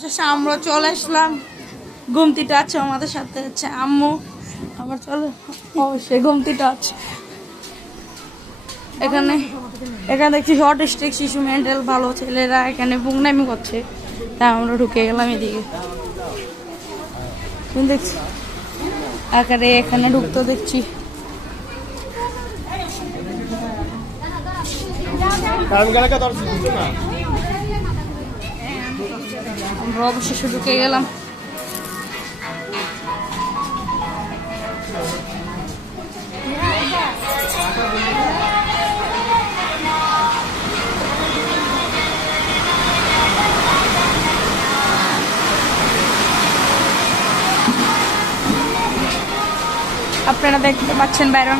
শেষে আমরা চলে আসলাম। গুমতিটা আছে আমাদের সাথে, হচ্ছে আম্মু। আমার চলে অবশ্যই গুমতিটা আছে এখানে। এখানে দেখছি অটিস্টিক শিশু, মেন্টাল ভালো ছেলেরা এখানে বুংনামি করছে, তাই আমরা ঢুকে গেলাম এদিকে। দেখছি এখানে ঢুকতে দেখছি আমরা অবশেষে ঢুকে গেলাম। আপনারা দেখতে পাচ্ছেন বাইরে